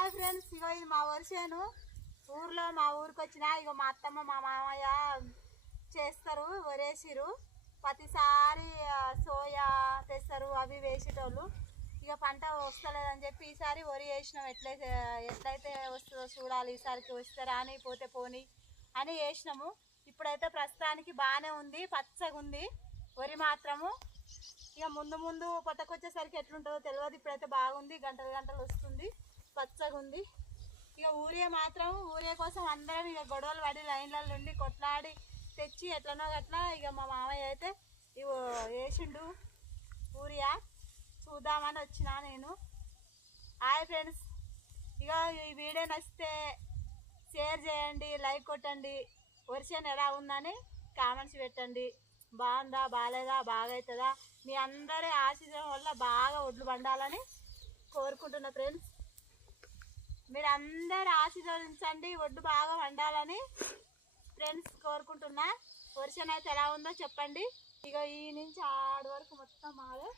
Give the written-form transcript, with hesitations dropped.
Hi friends, ఇగో ఇది మా వర్షను. ఊర్లో మా ఊరికి వచ్చిన ఇగో మా అత్తమ్మ మా మామయ్య చేస్తారు, వరేసిరు. ప్రతిసారి సోయా తెస్తారు, అవి వేసేటోళ్ళు. ఇక పంట వస్తలేదని చెప్పి ఈసారి వరి వేసినాం. ఎట్లయితే వస్తుందో చూడాలి, ఈసారికి వస్తారా అని, పోతే పోని అని వేసినాము. ఇప్పుడైతే ప్రస్తుతానికి బాగానే ఉంది, పచ్చగా ఉంది వరి మాత్రము. ఇక ముందు ముందు పొత్తకొచ్చేసరికి ఎట్లుంటుందో తెలియదు. ఇప్పుడైతే బాగుంది, గంటలు గంటలు వస్తుంది, పచ్చగా ఉంది. ఇక ఊరే కోసం అందరం ఇక గొడవలు పడి లైన్లలో నుండి కొట్లాడి తెచ్చి ఎట్లనో అట్లా ఇక మా మామయ్య అయితే ఇవి వేసిండు ఊరియా. చూద్దామని వచ్చిన నేను. హాయ్ ఫ్రెండ్స్, ఇక ఈ వీడియో నచ్చితే షేర్ చేయండి, లైక్ కొట్టండి. వర్షం ఎలా ఉందని కామెంట్స్ పెట్టండి. బాగుందా, బాగాలేదా, బాగా అవుతుందా? మీ అందరి ఆశీర్వాదం వల్ల బాగా ఒడ్లు పండాలని కోరుకుంటున్నా ఫ్రెండ్స్. మీరు అందరు ఆశీర్వదించండి, ఒడ్డు బాగా వండాలని ఫ్రెండ్స్ కోరుకుంటున్నా. వర్షం అయితే ఎలా ఉందో చెప్పండి. ఇక ఈ నుంచి ఆడి వరకు మొత్తం మాదే.